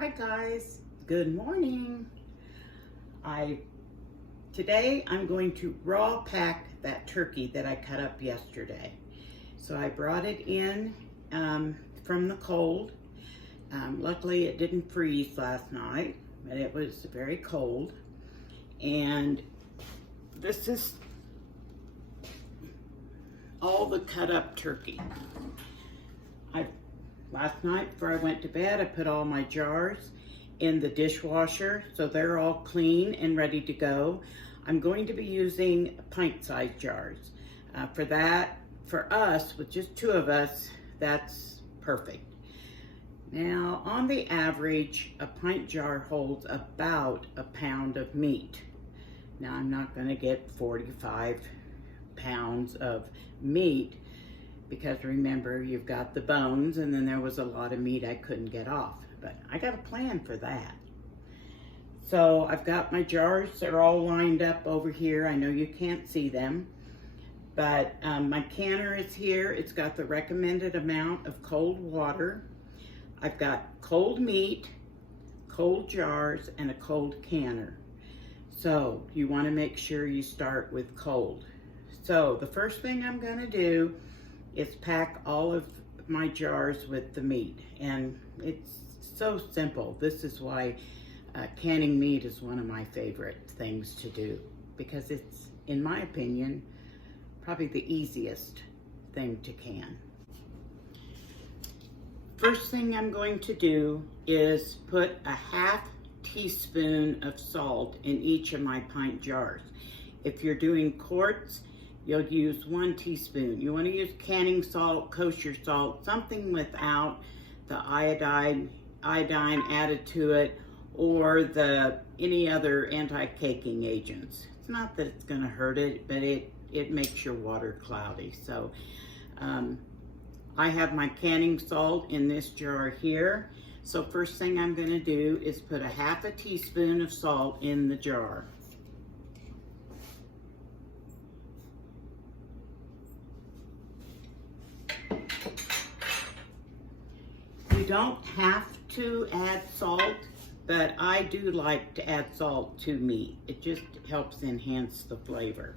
right, guys, good morning. Today I'm going to raw pack that turkey that I cut up yesterday. So I brought it in from the cold. Luckily it didn't freeze last night, but it was very cold. And this is all the cut up turkey. Last night before I went to bed, I put all my jars in the dishwasher so they're all clean and ready to go. I'm going to be using pint-sized jars. For us, with just two of us, that's perfect. Now, on the average, a pint jar holds about a pound of meat. Now, I'm not going to get 45 pounds of meat, because remember, you've got the bones, and then there was a lot of meat I couldn't get off. But I got a plan for that. So I've got my jars, they're all lined up over here. I know you can't see them, but my canner is here. It's got the recommended amount of cold water. I've got cold meat, cold jars, and a cold canner. So you want to make sure you start with cold. So the first thing I'm going to do is pack all of my jars with the meat, and it's so simple. This is why canning meat is one of my favorite things to do, because it's, in my opinion, probably the easiest thing to can. First thing I'm going to do is put a ½ teaspoon of salt in each of my pint jars. If you're doing quarts, you'll use 1 teaspoon. You want to use canning salt, kosher salt, something without the iodine added to it, or any other anti-caking agents. It's not that it's going to hurt it, but it makes your water cloudy. So I have my canning salt in this jar here. So first thing I'm going to do is put a ½ teaspoon of salt in the jar. You don't have to add salt, but I do like to add salt to meat. It just helps enhance the flavor.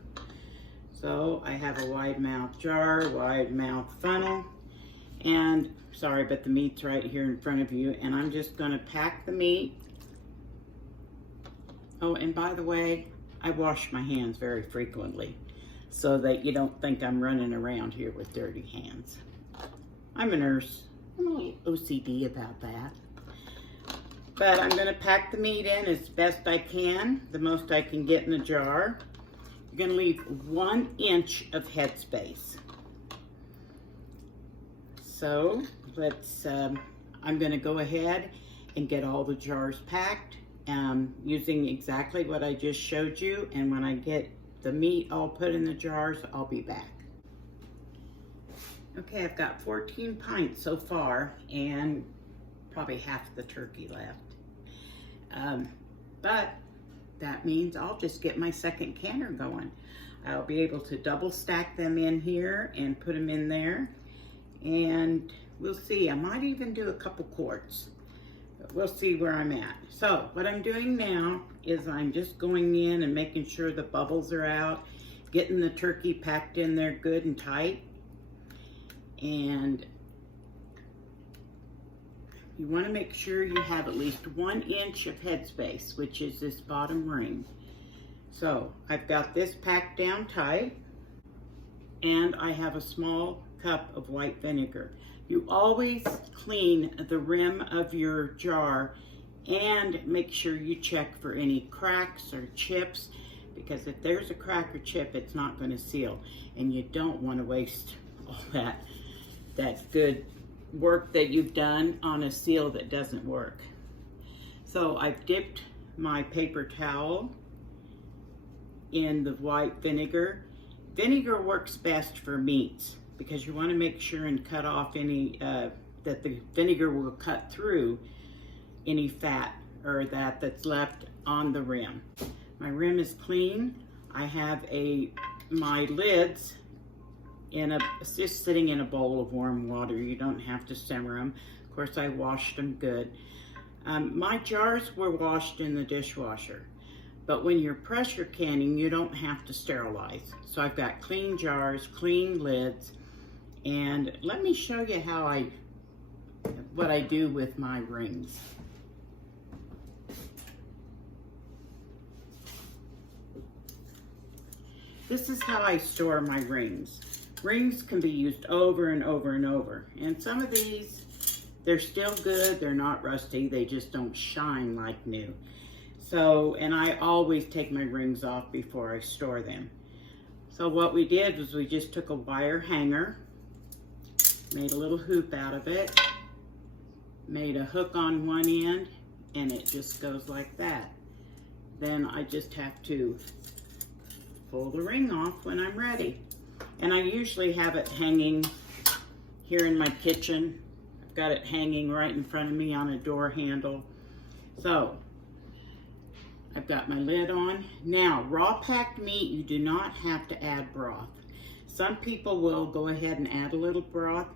So I have a wide mouth jar, wide mouth funnel, and sorry, but the meat's right here in front of you, and I'm just going to pack the meat. Oh, and by the way, I wash my hands very frequently so that you don't think I'm running around here with dirty hands. I'm a nurse. I'm a little OCD about that. But I'm going to pack the meat in as best I can, the most I can get in the jar. You're going to leave 1 inch of headspace. So I'm going to go ahead and get all the jars packed using exactly what I just showed you. And when I get the meat all put in the jars, I'll be back. Okay, I've got 14 pints so far, and probably half the turkey left. But that means I'll just get my second canner going. I'll be able to double stack them in here and put them in there, and we'll see. I might even do a couple quarts, but we'll see where I'm at. So what I'm doing now is I'm just going in and making sure the bubbles are out, getting the turkey packed in there good and tight. And you want to make sure you have at least 1 inch of headspace, which is this bottom ring. So I've got this packed down tight, and I have a small cup of white vinegar. You always clean the rim of your jar and make sure you check for any cracks or chips, because if there's a crack or chip, it's not going to seal, and you don't want to waste all that good work that you've done on a seal that doesn't work. So I've dipped my paper towel in the white vinegar. Vinegar works best for meats because you want to make sure and cut off any, that the vinegar will cut through any fat or that's left on the rim. My rim is clean. I have my lids just sitting in a bowl of warm water. You don't have to simmer them. Of course, I washed them good. My jars were washed in the dishwasher, but when you're pressure canning, you don't have to sterilize. So I've got clean jars, clean lids, and let me show you what I do with my rings. This is how I store my rings. Rings can be used over and over and over. And some of these, they're still good, they're not rusty, they just don't shine like new. So, and I always take my rings off before I store them. So what we did was we just took a wire hanger, made a little hoop out of it, made a hook on one end, and it just goes like that. Then I just have to pull the ring off when I'm ready. And I usually have it hanging here in my kitchen. I've got it hanging right in front of me on a door handle. So I've got my lid on. Now, raw packed meat, you do not have to add broth. Some people will go ahead and add a little broth,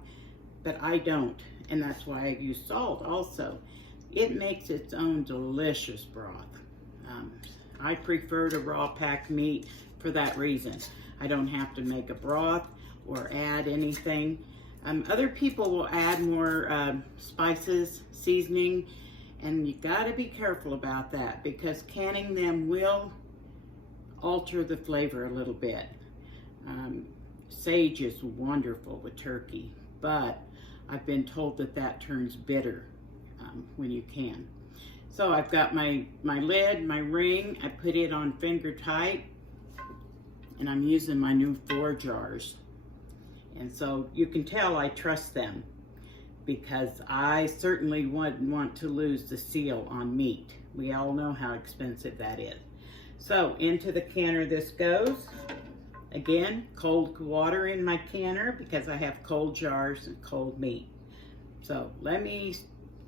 but I don't. And that's why I use salt also. It makes its own delicious broth. I prefer to raw pack meat for that reason. I don't have to make a broth or add anything. Other people will add more spices, seasoning, and you gotta be careful about that because canning them will alter the flavor a little bit. Sage is wonderful with turkey, but I've been told that turns bitter when you can. So I've got my lid, my ring, I put it on finger tight, and I'm using my new 4 jars. And so you can tell I trust them because I certainly wouldn't want to lose the seal on meat. We all know how expensive that is. So into the canner this goes. Again, cold water in my canner because I have cold jars and cold meat. So let me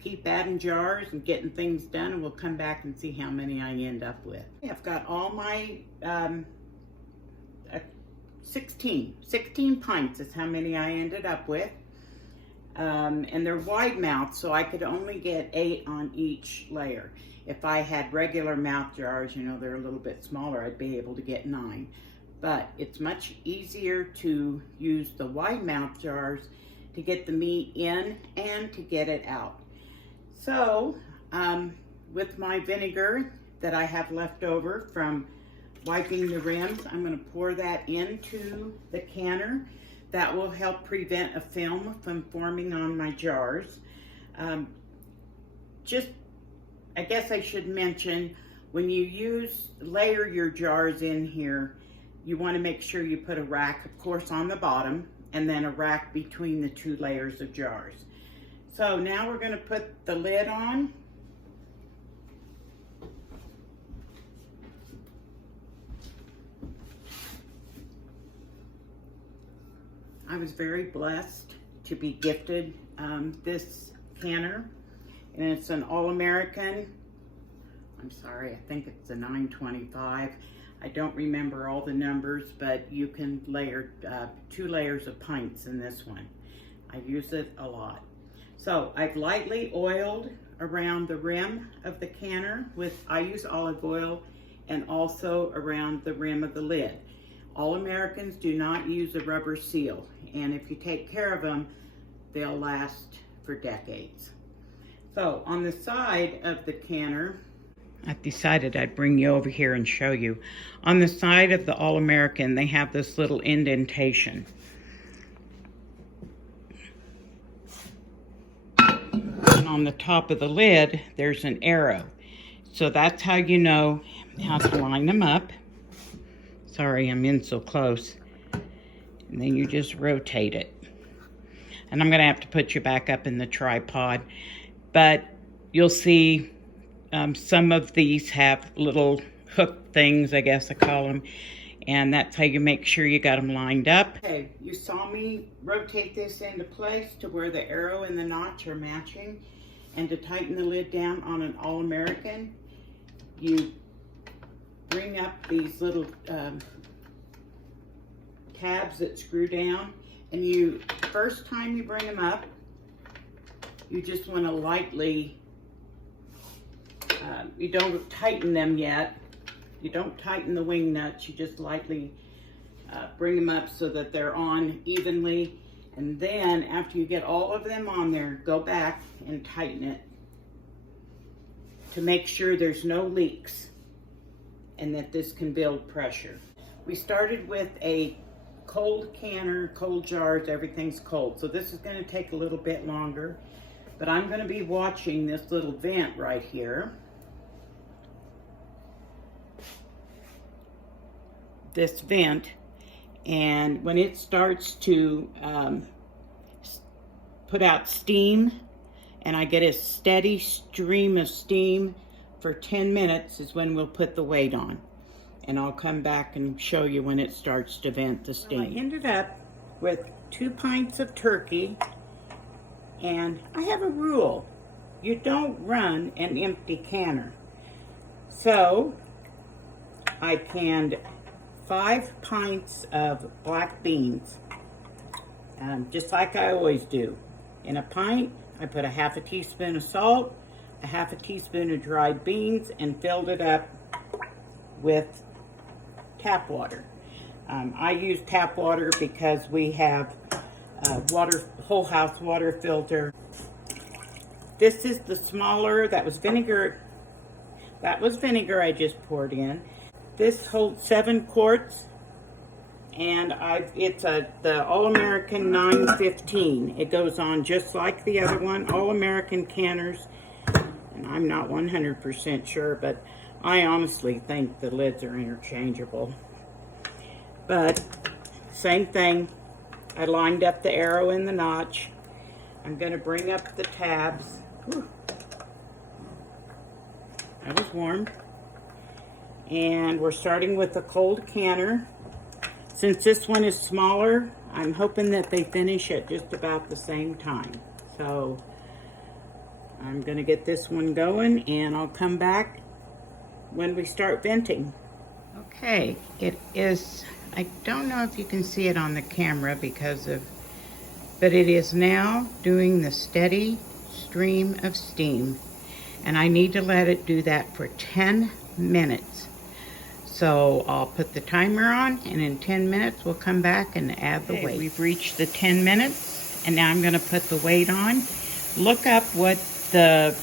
keep adding jars and getting things done, and we'll come back and see how many I end up with. I've got all my 16 pints is how many I ended up with. And they're wide mouth, so I could only get 8 on each layer. If I had regular mouth jars, you know, they're a little bit smaller, I'd be able to get 9. But it's much easier to use the wide mouth jars to get the meat in and to get it out. So, with my vinegar that I have left over from wiping the rims, I'm going to pour that into the canner. That will help prevent a film from forming on my jars. I guess I should mention, when you layer your jars in here, you want to make sure you put a rack, of course, on the bottom, and then a rack between the 2 layers of jars. So now we're going to put the lid on. I was very blessed to be gifted this canner, and it's an All-American. I'm sorry, I think it's a 925. I don't remember all the numbers, but you can layer 2 layers of pints in this one. I use it a lot. So I've lightly oiled around the rim of the canner I use olive oil, and also around the rim of the lid. All Americans do not use a rubber seal, and if you take care of them, they'll last for decades. So on the side of the canner, I've decided I'd bring you over here and show you. On the side of the All American, they have this little indentation. And on the top of the lid, there's an arrow. So that's how you know how to line them up. Sorry, I'm in so close. And then you just rotate it. And I'm gonna have to put you back up in the tripod. But you'll see some of these have little hook things, I guess I call them. And that's how you make sure you got them lined up. Okay, you saw me rotate this into place to where the arrow and the notch are matching. And to tighten the lid down on an All-American, you bring up these little tabs that screw down, and first time you bring them up, you just want to lightly You don't tighten them yet. You don't tighten the wing nuts. You just lightly bring them up so that they're on evenly. And then after you get all of them on there, go back and tighten it to make sure there's no leaks and that this can build pressure. We started with a cold canner, cold jars, everything's cold. So this is going to take a little bit longer, but I'm going to be watching this little vent right here. This vent, and when it starts to put out steam and I get a steady stream of steam for 10 minutes is when we'll put the weight on. And I'll come back and show you when it starts to vent the steam. Well, I ended up with 2 pints of turkey, and I have a rule. You don't run an empty canner. So I canned 5 pints of black beans, just like I always do. In a pint, I put a half a teaspoon of salt, a half a teaspoon of dried beans, and filled it up with tap water. I use tap water because we have whole house water filter. This is the smaller, that was vinegar I just poured in. This holds 7 quarts, and it's the All-American 915. It goes on just like the other one, All-American canners, and I'm not 100% sure, but I honestly think the lids are interchangeable. But same thing, I lined up the arrow in the notch. I'm going to bring up the tabs. Whew. That was warm. And we're starting with the cold canner. Since this one is smaller, I'm hoping that they finish at just about the same time. So I'm going to get this one going, and I'll come back when we start venting. Okay, it is, I don't know if you can see it on the camera but it is now doing the steady stream of steam, and I need to let it do that for 10 minutes. So I'll put the timer on, and in 10 minutes we'll come back and add the weight. We've reached the 10 minutes, and now I'm going to put the weight on. Look up what the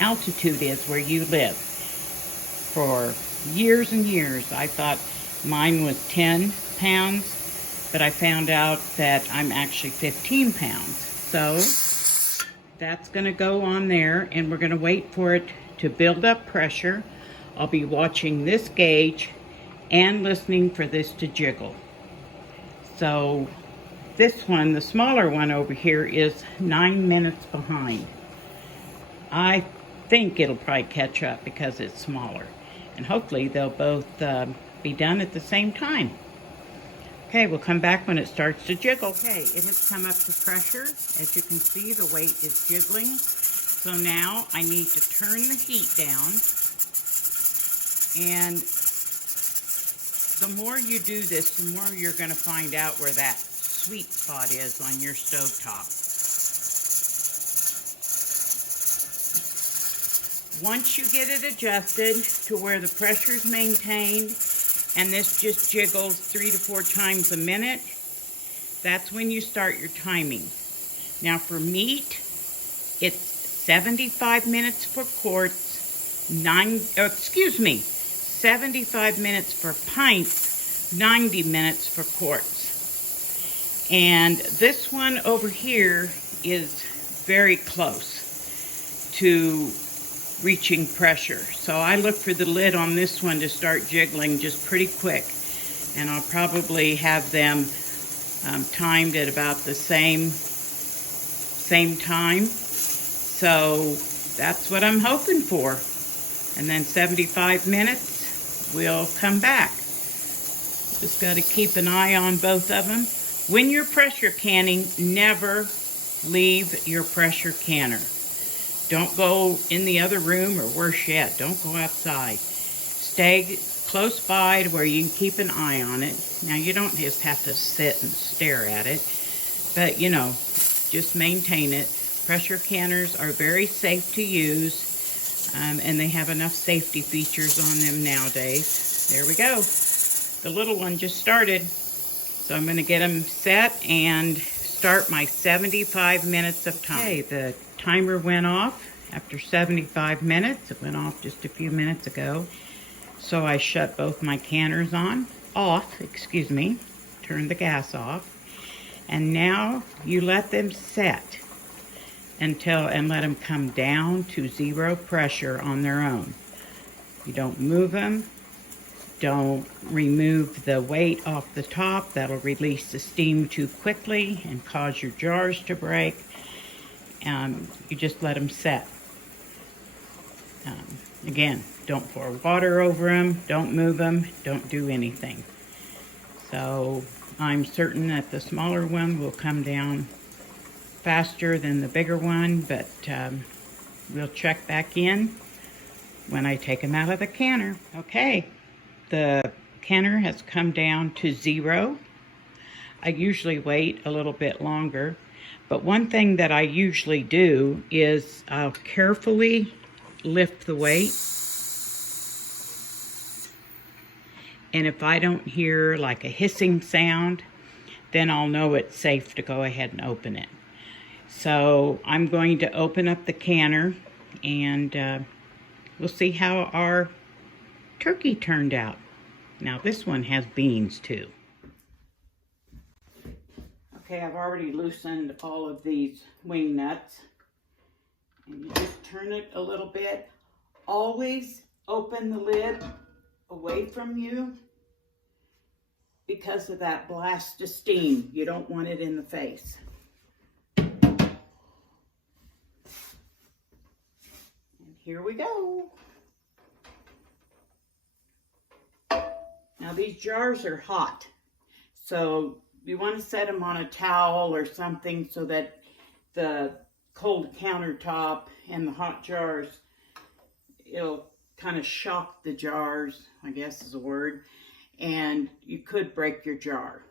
altitude is where you live. For years and years, I thought mine was 10 pounds, but I found out that I'm actually 15 pounds. So that's going to go on there, and we're going to wait for it to build up pressure. I'll be watching this gauge and listening for this to jiggle. So this one, the smaller one over here, is 9 minutes behind. I think it'll probably catch up because it's smaller. And hopefully they'll both be done at the same time. Okay, we'll come back when it starts to jiggle. Okay, it has come up to pressure. As you can see, the weight is jiggling. So now I need to turn the heat down. And the more you do this, the more you're going to find out where that sweet spot is on your stovetop. Once you get it adjusted to where the pressure is maintained, and this just jiggles 3 to 4 times a minute, that's when you start your timing. Now for meat, it's 75 minutes for quarts, 75 minutes for pints, 90 minutes for quarts. And this one over here is very close to reaching pressure. So I look for the lid on this one to start jiggling just pretty quick. And I'll probably have them timed at about the same time. So that's what I'm hoping for. And then 75 minutes, we'll come back. Just got to keep an eye on both of them. When you're pressure canning, never leave your pressure canner. Don't go in the other room, or worse yet, don't go outside. Stay close by to where you can keep an eye on it. Now, you don't just have to sit and stare at it, but, you know, just maintain it. Pressure canners are very safe to use, and they have enough safety features on them nowadays. There we go. The little one just started. So I'm going to get them set and start my 75 minutes of time. Okay, the timer went off after 75 minutes. It went off just a few minutes ago. So I shut both my canners off, turn the gas off. And now you let them set and let them come down to 0 pressure on their own. You don't move them. Don't remove the weight off the top. That'll release the steam too quickly and cause your jars to break. You just let them set. Again, don't pour water over them, don't move them, don't do anything. So I'm certain that the smaller one will come down faster than the bigger one, but we'll check back in when I take them out of the canner. Okay, the canner has come down to 0. I usually wait a little bit longer, but one thing that I usually do is I'll carefully lift the weight, and if I don't hear like a hissing sound, then I'll know it's safe to go ahead and open it. So I'm going to open up the canner, and we'll see how our turkey turned out. Now this one has beans too. Okay, I've already loosened all of these wing nuts. And you just turn it a little bit. Always open the lid away from you because of that blast of steam. You don't want it in the face. And here we go. Now these jars are hot, so you want to set them on a towel or something so that the cold countertop and the hot jars, it'll kind of shock the jars, I guess is a word, and you could break your jar.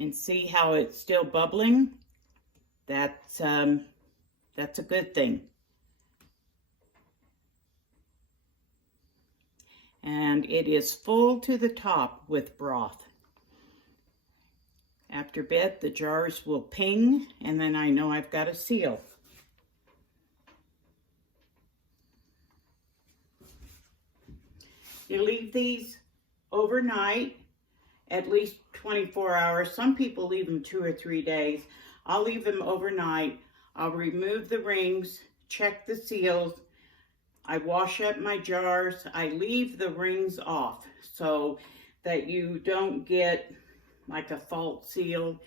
And see how it's still bubbling? That's a good thing. And it is full to the top with broth. After a bit, the jars will ping, and then I know I've got a seal. You leave these overnight, at least 24 hours. Some people leave them 2 or 3 days. I'll leave them overnight. I'll remove the rings, check the seals. I wash up my jars. I leave the rings off so that you don't get like a false seal.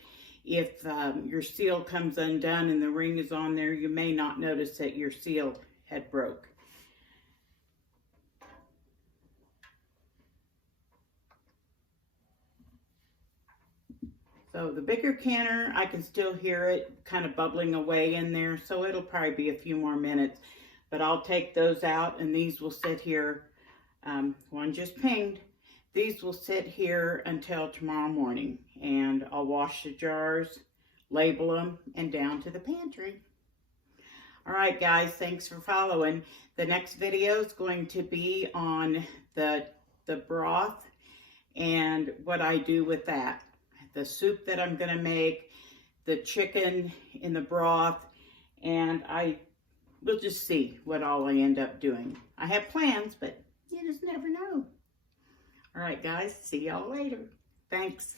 If your seal comes undone and the ring is on there, you may not notice that your seal had broke. So the bigger canner, I can still hear it kind of bubbling away in there, so it'll probably be a few more minutes. But I'll take those out, and these will sit here. One just pinged. These will sit here until tomorrow morning, and I'll wash the jars, label them, and down to the pantry. All right, guys, thanks for following. The next video is going to be on the broth and what I do with that. The soup that I'm going to make, the chicken in the broth, and we'll just see what all I end up doing. I have plans, but you just never know. All right, guys, see y'all later. Thanks.